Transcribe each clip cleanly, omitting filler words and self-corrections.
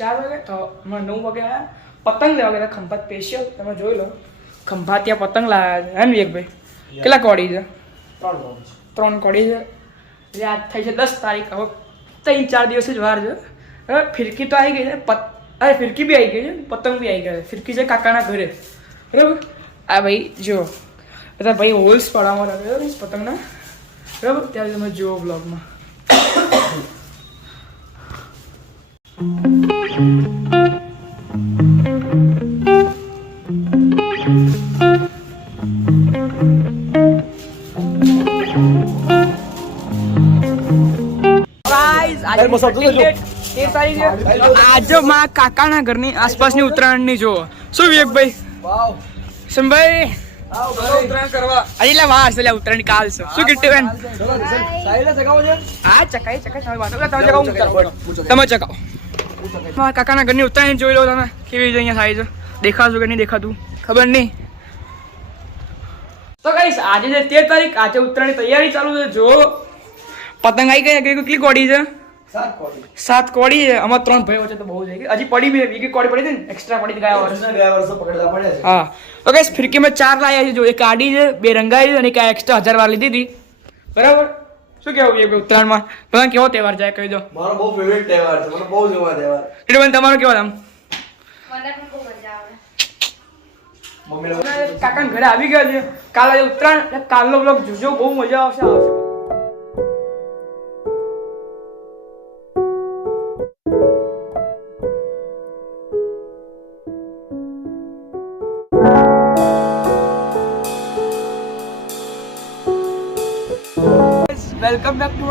4 વાગે તો 9 વાગે આવ્યા પતંગ લેવા ગયા ખંભાત સ્પેશિયલ. તમે જોઈ લો ખંભાત ત્યાં પતંગ લાવ્યા છે હે ને વિવેકભાઈ? કેટલા કોડી છે? 3 કોડી છે. એટલે આજ થઈ છે 10 તારીખ. હવે 3-4 દિવસ જ વાર છે. હવે ફિરકી તો આવી ગઈ છે. અરે ફિરકી બી આવી ગઈ છે, પતંગ બી આવી ગયા છે. ફિરકી છે કાકાના ઘરે બરાબર. આ ભાઈ જો બધા ભાઈ હોલ્સ પાડવામાં લાગ્યો પતંગના બરાબર. ત્યારે તમે જુઓ બ્લોગમાં. આજે મારા કાકાના ઘરની આસપાસની ઉત્તરાયણની જો શું વિવેકભાઈ? સંભાઈ ઉત્તરાયણ કરવા અરે વાર છે ઉત્તરાયણ કાલ છે. શું કીધું બેન? હા ચકાઈ તમે ચકાવો. મારા કાકાના ઘરની ઉત્તરાયણ જોઈ લો તમે કેવી રીતે અહીંયા થાય છે. દેખાતું કે નહીં દેખાતું ખબર નહીં. તો ગાઈસ આજે છે 13 તારીખ. આજે ઉત્તરાયણની તૈયારી ચાલુ છે. જો પતંગ આવી ગઈ. કેટલી કોડી છે? 7 કોડી છે. આમાં 3 ભાઈ વચ્ચે તો બહુ છે. હજી પડી બી બીજી કોડી પડી હતી ને એક્સ્ટ્રા પડી ગયા વર્ષે પકડતા પડ્યા છે. હા તો ગાઈસ ફિરકીમાં 4 લાયા છે. જો એક આડી છે, 2 રંગાઈ છે અને એક એક્સ્ટ્રા 1000 વાર લીધી હતી બરાબર. શું કેવું છે ઉત્તરાયણમાં? તમે કેવો તહેવાર જાય કહી દો. મારો બહુ ફેવરેટ તહેવાર છે. મને બહુ ગમે તહેવાર. એટલે બેન તમારો કેવો આમ? મને પણ બહુ મજા આવે. મમ્મી કાકા ઘરે આવી ગયા છે. કાલે ઉત્તરાયણ કાલનો બ્લોગ જોજો બહુ મજા આવશે. વેલકમ બેક ટુ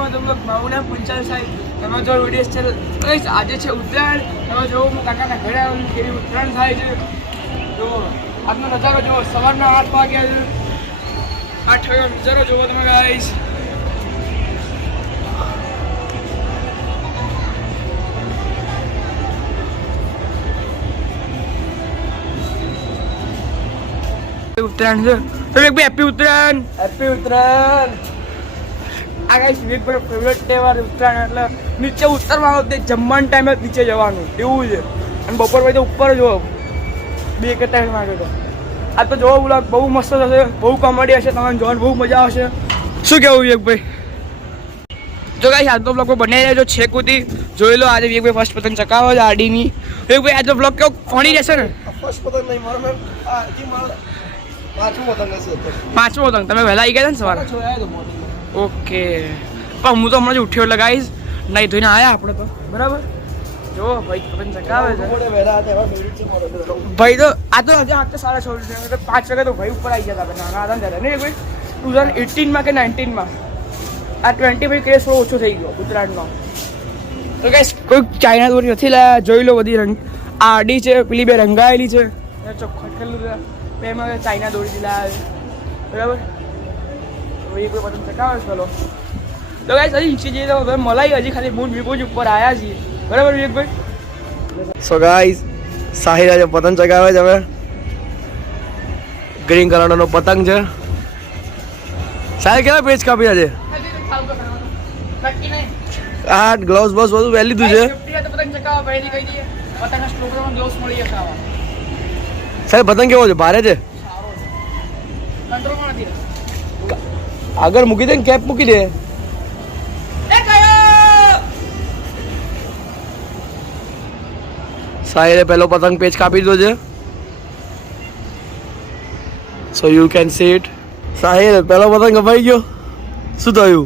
મારું નામ પંચાલ સાહેબ. તમે જો વિડીયો છે આજે છે ઉત્તરાયણ. તમે જો હું કાકાના ઘરે આવું કેવી ઉત્તરાયણ થાય છે. જો આજનો નજારો જુઓ. સવારના 8 વાગ્યા છે. 8 વાગ્યાનો નજારો જુઓ તમે ગાઈસ. ઉત્તરાયણ છે તો ભાઈ હેપી ઉત્તરાયણ. હેપી ઉત્તરાયણ. આ ગાઈસ વિવેકભાઈનો ફેવરેટ તહેવાર ઉત્તરાયણ. એટલે નીચે ઉતરવાનું તે જમવાના ટાઈમે નીચે જવાનું એવું છે. અને બપોર પછી તો ઉપર જો 2 કે 3 વાગે તો આ તો જોવો બ્લોગ બહુ મસ્ત હશે. બહુ કોમેડી હશે. તમને જોવાની બહુ મજા આવશે. શું કેવું વિવેકભાઈ? જો ગાઈસ આજનો બ્લોગ બનાવી રહેજો છેક સુધી જોઈ લો. આજે વિવેકભાઈ ફર્સ્ટ પતંગ ચકાવો છે આડીની. વિવેકભાઈ આજનો બ્લોગ કેવો ફણી રહેશે ને? ફર્સ્ટ પતંગ નહીં મારો મેમ. આ હજી મારો 5મો પતંગ હશે. 5મો પતંગ. તમે વહેલા આવી ગયા ને સવારે? ઓકે પણ હું તો હમણાં જ ઉઠ્યો એટલે ગાઈસ નહીં ધોઈને આવ્યા આપણે તો બરાબર. જો ભાઈ પતંગ ચકાવે છે. ભાઈ તો આ તો હજી 7:30 છે. 5 વાગે તો ભાઈ ઉપર આવી ગયા હતા નાના હતા ત્યારે નહીં ભાઈ 2018માં કે 19માં. આ 25 ક્રેઝ થોડો ઓછો થઈ ગયો ઉત્તરાયણનો. તો ગાઈસ કોઈ ચાઇના દોરી નથી લાયા. જોઈ લો બધી રંગ આડી છે. પેલી 2 રંગાયેલી છે. ચોખ્ખટ કરેલું છે. 2માં ચાઇના દોરી લાયા બરાબર. કોઈ પતંગ ચકાવે ચલો. તો ગાઈસ હજી નીચે જઈએ તો મલાઈ હજી ખાલી મૂન વિપોજ ઉપર આવ્યા છીએ બરાબર વિવેકભાઈ. સો ગાઈસ સાહિલ આજે પતંગ ચગાવે છે. હવે ગ્રીન કલરનો પતંગ છે. સાહિલ કેટલા પેજ કાપી આજે? આ ગ્લોવ્સ બોસ બધું પહેરી લીધું છે. સાહેબ પતંગ કેવો છે? ભારે છે? આગળ મૂકી દે ને કેપ મૂકી દે. સાહિલે પહેલો પતંગ પેચ કાપી દીધો છે. So you can see it. Sahil પહેલો પતંગ કપાઈ ગયો. શું થયું?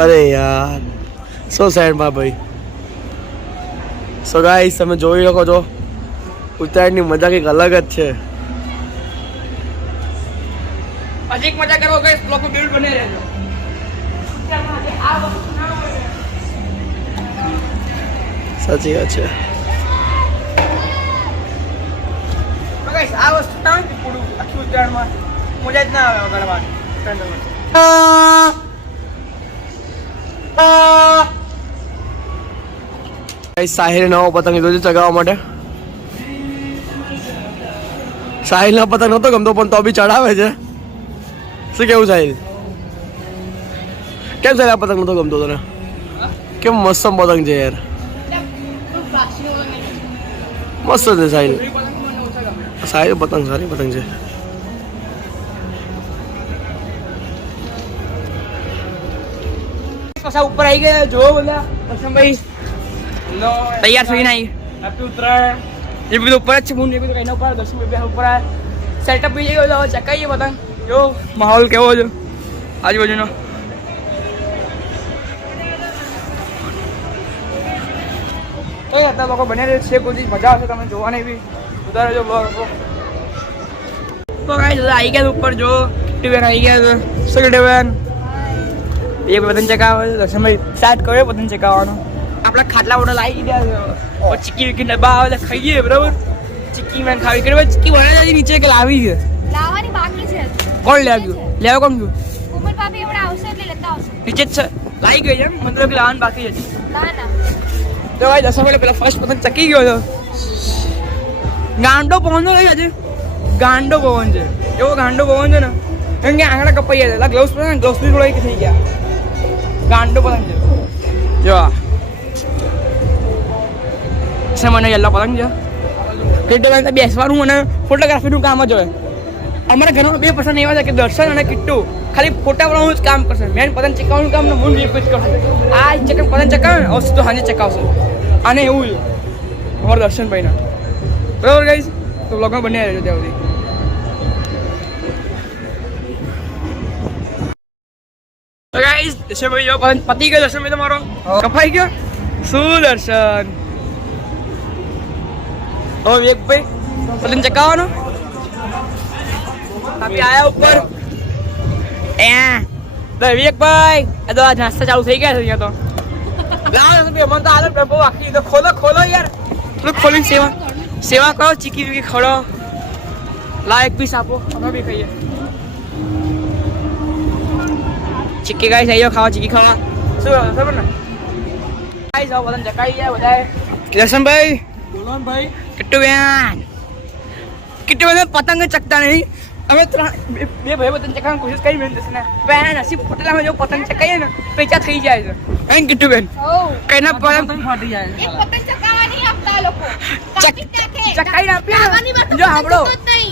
અરે યાર સો સેડ માં ભાઈ. સો ગાઈસ તમે જોઈ શકો છો ઉત્તરાયણની મજા કંઈક અલગ જ છે. હજી મજા કરો ગાઈસ બ્લોગ બિલ્ડ બને રહેજો. સાચી વાત છે. ગાઈસ આ વસ્તુ તાણ કે પૂરું આખું ઉત્તરાયણમાં મજા જ ના આવે વગાડવાની. સાહિલ નવો પતંગ લીધો છે ચગાવવા માટે. સાહિલ ના પતંગ નતો ગમતો પણ તો બી ચડાવે છે. શું કેવું સાહિલ? કેમ સાહિલ આ પતંગ નતો ગમતો તને? કેમ મસ્ત પતંગ છે યાર, મસ્ત છે સાહિલ. સાહિલ પતંગ સારી પતંગ છે. પાછા ઉપર આવી ગયા જો બધા દર્શનભાઈ તૈયાર થઈને આવી હેપી ઉત્તરાયણ. એ બધું ઉપર જ છે, હું એ બધું કઈ ઉપર દર્શનભાઈ ઉપર સેટઅપ બી જઈ ગયો. ચકાઈએ પતંગ જો માહોલ કેવો છે આજુબાજુનો. કઈ હતા લોકો બને રહે છે, કોઈ મજા આવશે તમે જોવાની બી વધારે જો બ્લોગ હતો. તો કાંઈ આવી ગયા ઉપર જો ટીવેન આવી ગયા છે. શું કે ટીવેન એ પતંગ ચગાવે છે. દર્શનભાઈ સ્ટાર્ટ કર્યો પતંગ ચગાવવાનો. આપણા ખાટલા વોટા લાવી દીધા છે. ચીક્કી વીકી ડબ્બા આવે ખાઈએ બરાબર. ચીક્કી મેન ખાવી કરી ચીક્કી ભણે છે નીચે કે લાવી છે લાવવાની બાકી છે. કોણ લેવા ગયું લેવા કોણ ગયું કોમલ ભાભી હમણાં આવશે એટલે લેતા આવશે. નીચે જ છે લાવી ગઈ એમ મતલબ કે લાવવાનું બાકી હતી. ના ના તો ભાઈ દર્શનભાઈ પેલા ફર્સ્ટ પતંગ ચકી ગયો હતો. ગાંડો પવન છે આજે, ગાંડો પવન છે. એવો ગાંડો પવન છે ને એમ કે આંગળા કપાઈ ગયા. ગ્લવ્સ પર ગ્લવ્સ બી થોડા થઈ ગયા. ગાંડો પતંગ છે જો મને યલ્લો પતંગ છે. કિટ્ટુ બેસવાનું અને ફોટોગ્રાફીનું કામ જ હોય. અમારા ઘરમાં 2 પર્સન એવા છે કે દર્શન અને કિટ્ટુ ખાલી ફોટા બનાવવાનું જ કામ કરશે. મેન પતંગ ચકાવવાનું કામ હું જ કરશે. આ ચકન પતંગ ચકાવે ને હવે તો સાંજે ચકાવશે. અને એવું છે અમારા દર્શનભાઈના બરાબર ગાઈસ. તો બ્લોગમાં બની રહેજો ત્યાં સુધી. તો ગાઈસ દર્શનભાઈ જો પતી ગયો. દર્શનભાઈ તમારો કપાઈ ગયો. શું દર્શન હવે વિવેકભાઈ પતંગ ચકાવવાનો આપી આયા ઉપર. વિવેકભાઈ આ તો નાસ્તા ચાલુ થઈ ગયા છે અહીંયા તો. અમને તો આદત બહુ આખી તો ખોલો ખોલો યાર થોડુંક ખોલીને સેવા કરો. ચીકી વીકી ખોલો. લા એક પીસ આપો અમે બી ખાઈએ. ચીકી ગાઈસ આયો ખાવા ચીકી ખાવા. શું ખબર ને ગાઈસ આવો બધાને ચકાઈ ગયા બધાએ. દર્શનભાઈ બોલો ને ભાઈ. કિટ્ટુ બેન પતંગ ચકતા નહીં. અમે બે ભાઈ પતંગ ચકાવવાની કોશિશ કરી બેન દર્શન પણ એના નસીબ ફોટેલામાં જો પતંગ ચકાઈએ ને પેચા થઈ જાય છે. એમ કિટ્ટુ બેન કઈના પતંગ ફાટી જાય. એક પતંગ ચકાવવાની આપતા લોકો ચકાઈ આપીએ જો આપણો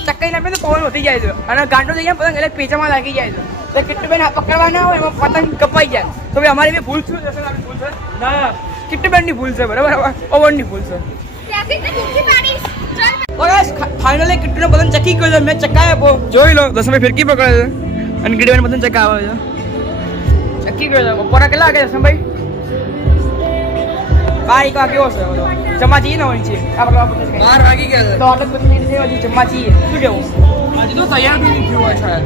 ચકાઈ આપીએ તો પવન વધી જાય છે અને ગાંડો થઈ જાય પતંગ એટલે પેચામાં લાગી જાય છે. તો કિટ્ટુ બેન પકડવા ના હોય એમાં પતંગ કપાઈ જાય. તો ભાઈ અમારી બી ભૂલ છે દર્શન આપણી ભૂલ છે ના કિટ્ટુ બેનની ભૂલ છે બરાબર પવનની ભૂલ છે. ફાઇનલી કિટ્ટુને પતંગ ચકી ગયો છે. મેં ચકાય આપો જોઈ લો. દર્શનભાઈ ફિરકી પકડે છે અને કિટ્ટુ બેન પતંગ ચકાવે છે. ચકી ગયો છે. બપોરા કેટલા વાગે દર્શનભાઈ 12 વાગ્યો છે. જમવા જઈએ ને વળી છે 12 વાગી ગયા તો આટલું પછી હજી જમવા જઈએ. શું કેવું હજી તો તૈયાર બી નહીં થયું હોય શાયદ.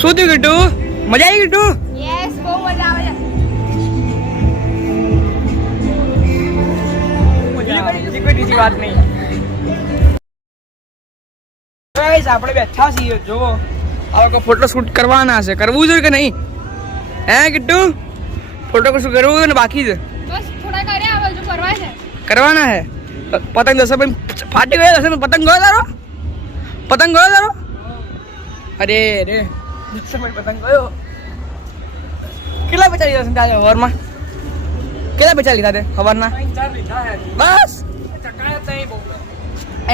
શું થયું કિટ્ટુ મજા આવી કિટ્ટુ? યસ બહુ મજા આવે છે. કોઈ બીજી વાત નહીં. આપણે બેઠા છીએ જો હવે ફોટો શૂટ કરવાના છે. કરવું જોઈએ કે નહીં હે કિટ્ટુ? ફોટો શૂટ કરવું ને બાકી છે બસ થોડા કરે આવે જો કરવા છે. કરવાના હે. પતંગ દર્શન ફાટી ગયો. દર્શન પતંગ ગયો તારો પતંગ ગયો તારો. અરે રે દર્શન પતંગ ગયો. કેટલા પૈસા લીધા દર્શન તારે હવારમાં? કેટલા પૈસા લીધા તે હવારના? બસ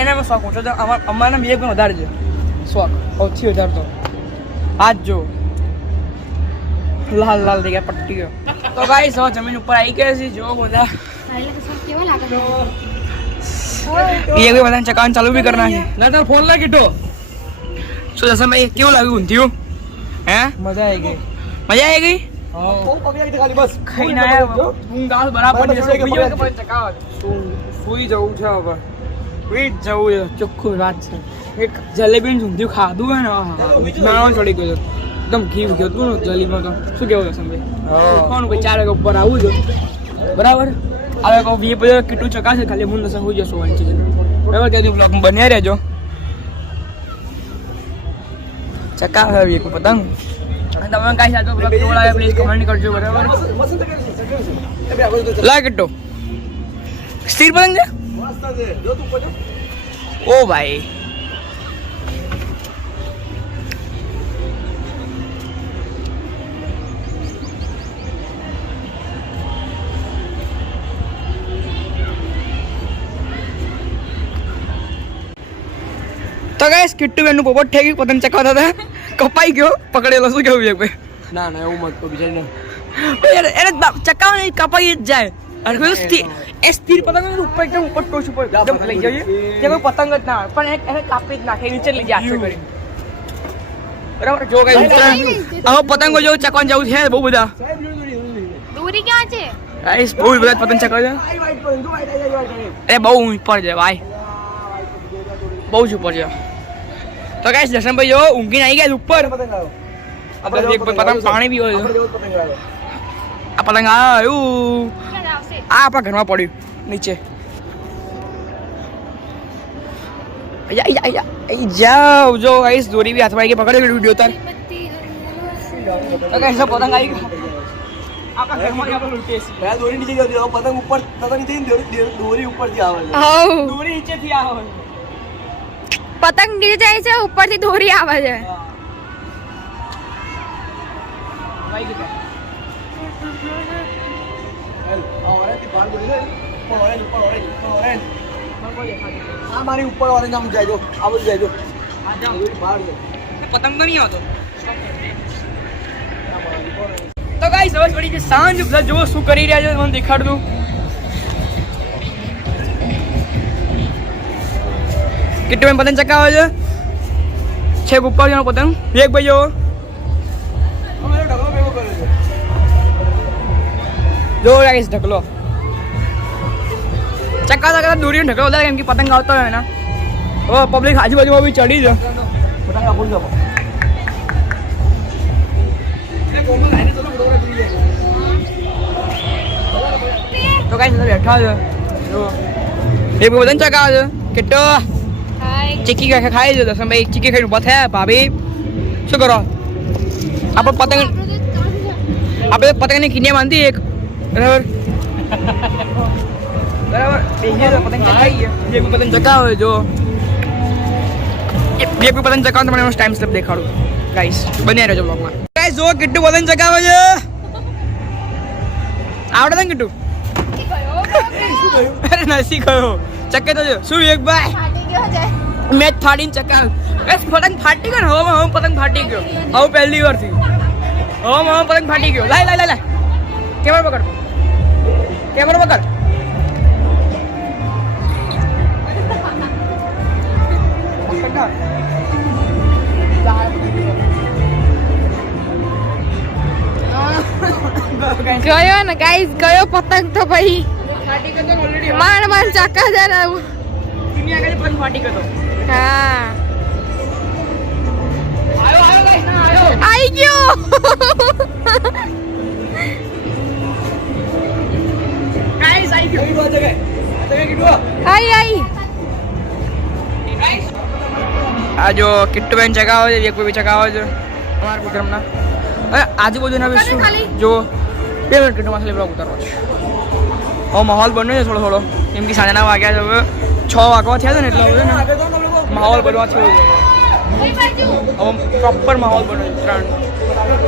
એના મેં શોખ ઓછો. અમારા બે પણ વધારે છે શોખ સૌથી વધારે તો. આજ જો લાલ લાલ થઈ ગયા પટ્ટી ગયો. તો ગાઈસ હવે જમીન ઉપર આવી ગયા છે જો બધા. કેવા લાગે એ બી બધાને ચકાવવાનું ચાલુ બી કરના છે. ના તાર ફોન લાગી તો શું દર્શનભાઈ કેવું લાગ્યું ઊંધિયું? હે મજા આવી ગઈ. મજા આવી ગઈ. બસ ખાઈને આયા ઊંઘ આવે બરાબર. સુઈ જવું છે હવે. સુઈ જ જવું છે ચોખ્ખું વાત છે. એક જલેબી ઊંધિયું ખાધું હોય ને નાનો ચડી ગયો એકદમ ઘી ગયો હતું ને જલેબીમાં. તો શું કેવું દર્શનભાઈ? કોણ કોઈ 4 વાગે ઉપર આવું છે બરાબર. હવે કહું બી બધા કેટલું ચકાશે ખાલી હું દર્શન હોઈ જશો વાંચી છે બરાબર. ત્યાંથી બ્લોગ બન્યા રહેજો. ચકાવે હવે એક પતંગ. તમે કાંઈ સાચો બ્લોગ કેવો લાગે પ્લીઝ કમેન્ટ કરજો બરાબર. લા કેટલો સ્થિર પતંગ છે ઓ ભાઈ. તો ગાઈસ કિટ્ટુ બેનનું પોપટ થઈ ગયું પતંગ ચકાવતા હતા કપાઈ ગયો પકડેલો શું કેવું છે ભાઈ ના ના એવું મત કહો બિચારીને એને ચકાવ નહીં કપાઈ જ જાય અને કોઈ સ્થિર પતંગ હોય તો ઉપર એકદમ ઉપર ટોચ ઉપર એકદમ લઈ જઈએ તે કોઈ પતંગ જ ના આવે પણ એને કાપી જ નાખે નીચે લઈ જાય કરી બરાબર જો ગાઈસ હવે પતંગો જેવું ચકવાન જવું છે બહુ બધા દૂરી ક્યાં છે ગાઈસ બહુ બધા પતંગ ચકાવે છે એ બહુ ઉપર છે ભાઈ બહુ જ ઉપર છે તો ગાઈસ દર્શનભાઈ જો ઊંઘીને આવી ગયા ઉપર આપણે એક પતંગ પાણી બી હોય આ પતંગ આવ્યું ક્યાં આવશે આ આપણા ઘરમાં પડ્યું નીચે જાઓ જો ગાઈસ દોરી બી હાથમાં આવી ગઈ પકડી વિડીયો તાર તો ગાઈસ પતંગ આવી ગયો આપણા ઘરમાં આપણે લૂંટીએ છીએ પહેલા દોરી નીચે જતી હવે પતંગ ઉપર પતંગ થી દોરી ઉપરથી આવે છે હઉ દોરી નીચેથી આવે પતંગ ગીરી જાય છે ઉપરથી દોરી આવે છે ભાઈ કે આ મારી ઉપર ઓરેન્જ આમ જાય જો આ બધું જાય જો આ જાઓ બહાર જો પતંગ તો નહીં આવતો તો ગાઈસ હવે થોડી જે સાંજ બધા જો શું કરી રહ્યા છે મને દેખાડ દઉં કેટલું પતંગ ચકાવે છે છેક ઉપર જવાનો પતંગ એક ભાઈ જો અમારો ઢગલો ભેગો કર્યો છે જો ગાઈસ ઢકલો ચકાતા દોરીનો ઢકલો વધારે કેમ કે પતંગ આવતો હોય ને ઓ પબ્લિક આજુબાજુમાં બી ચડી છે પતંગ આપું જાવ તો ગાઈસ બેઠા છે જો એ પતંગ ચકાવે છે કેટલો હાય ચીકી ખાય છે દર્શનભાઈ ચીકી ખાઈને ઉભા થયા ભાભી શું કરો આપણે પતંગની કિનિયા બાંધી એક બરાબર બરાબર બેહીએ તો પતંગ ચકાવીએ બે પતંગ ચકાવે જો બે પતંગ ચકાવે તો મને એનો ટાઈમ સ્ટેપ દેખાડું ગાઈસ બન્યા રહેજો બ્લોગમાં ગાઈસ જો કેટલું પતંગ ચકાવે છે આવડે તને કેટલું અરે નથી કયો ચકે તો જો શું એક ભાઈ ફાટી ગયો છે મેચ ફાડીને ચકાવ બસ પતંગ ફાટી ગયો ને હવે પતંગ ફાટી ગયો હવે પહેલી વાર થી હવે પતંગ ફાટી ગયો લાય લાય લાય કેમેરા પકડ કેમેરા પકડ ગયો ને ગાઈસ ગયો પતંગ તો ભાઈ ફાટી ગયો તો ઓલરેડી માંડ માંડ ચાકા છે ને દુનિયા આગળ પતંગ ફાટી ગયો હા આયો ગાઈસ ના આયો આઈ ગયો ગાઈસ આઈ ગયો કઈ વાત છે તમે કીધું આઈ આ જો કિટ્ટુબેન ચગાવે છે એક કોઈ ચગાવે છે અમારા વિક્રમના હવે આજુબાજુના બી શું જો 2 મિનિટ કિટ્ટુ માથે બ્લોગ ઉતારવો છે હવે માહોલ બન્યો છે થોડો થોડો કેમ કે સાંજના વાગ્યા છે હવે 6 વાગવા થયા છે ને એટલે હવે ને માહોલ બનવા થયો છે હવે પ્રોપર માહોલ બન્યો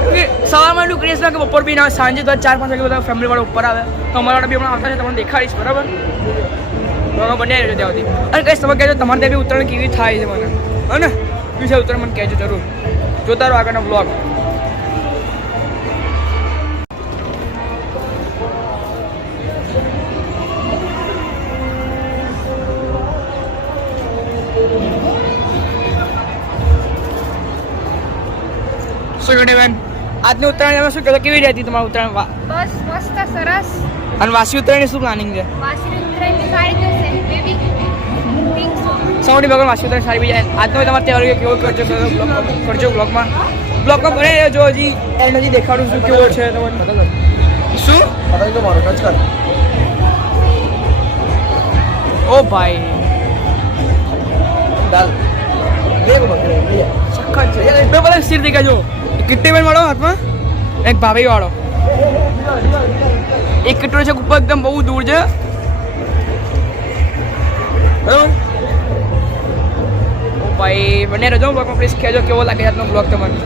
છે સવારમાં એટલું ક્રેઝ કે બપોર બી ના આવે સાંજે તો 4-5 વાગે બધા ફેમિલી વાળા ઉપર આવે તો અમારા વાળા બી હમણાં આવતા છે તમને દેખાડીશ બરાબર બન્યા રહેજો ત્યાં સુધી અને કઈ તમે કહેજો તમારે ત્યાં બી ઉત્તરાયણ કેવી થાય છે મને હે ને શું છે ઉત્તરાયણ મને કહેજો જરૂર જોતા રહો આગળનો બ્લોગ શું બેન આજની ઉત્તરાયણ શું કહેતો કેવી રહેતી તમારું ઉત્તરાયણ બસ મસ્ત સરસ અને વાસી ઉત્તરાયણની શું પ્લાનિંગ છે વાસી ઉત્તરાયણની સારી જશે બેબી પિંક સૌથી ભગવાન વાસી ઉત્તરાયણ સારી બી જાય આજનો તમારે તહેવાર કેવો કરજો બ્લોગમાં બને જો હજી એન્ડ હજી દેખાડું છું કેવો છે તમને શું પતંગ તો મારો ટચ કર ઓ ભાઈ દાલ દેખ બકરે ભૈયા સખત છે યાર એટલો બધા સ્થિર દેખાજો કિટ્ટીબેન વાળો હાથમાં એક ભાભી વાળો એક કિટ્ટુ છે ઉપર એકદમ બહુ દૂર છે બરાબર ઓ ભાઈ બને રહેજો બ્લોગમાં પ્લીઝ કહેજો કેવો લાગે આજનો બ્લોગ તમને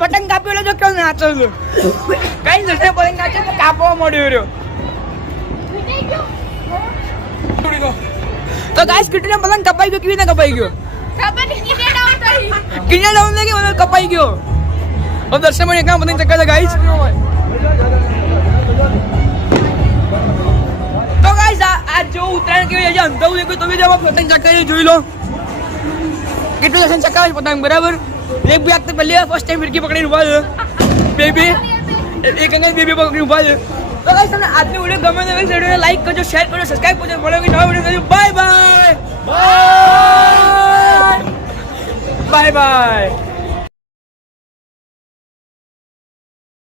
પતંગ કાપેલો જો કેવો નાચો છો કઈ જશે પતંગ નાચે તો કાપવા મળ્યો રહ્યો તો ગાઈસ કિટ્ટુને પતંગ કપાઈ ગયો કેવી રીતે કપાઈ ગયો ખબર નહીં કિને ડાઉન થઈ કિન્યા ડાઉન થઈ ગયો કપાઈ ગયો હવે દર્શન મને કામ બની ચક્કર છે ગાઈસ તો ગાઈસ આ જો ઉત્તરાયણ કેવી છે અંધારું દેખો તમે જવા પતંગ ચક્કર જોઈ લો કેટલું દર્શન ચક્કર પતંગ બરાબર એક બે વખત પહેલી ફર્સ્ટ ટાઈમ ફિરકી પકડીને ઉભા છે બેબી એક અંગલ બેબી પકડીને ઉભા છે તો ગાઈસ તમને આજનો વિડીયો ગમે તો વિડીયોને લાઈક કરજો શેર કરજો સબસ્ક્રાઇબ કરજો મળો કે નવા video bye bye bye bye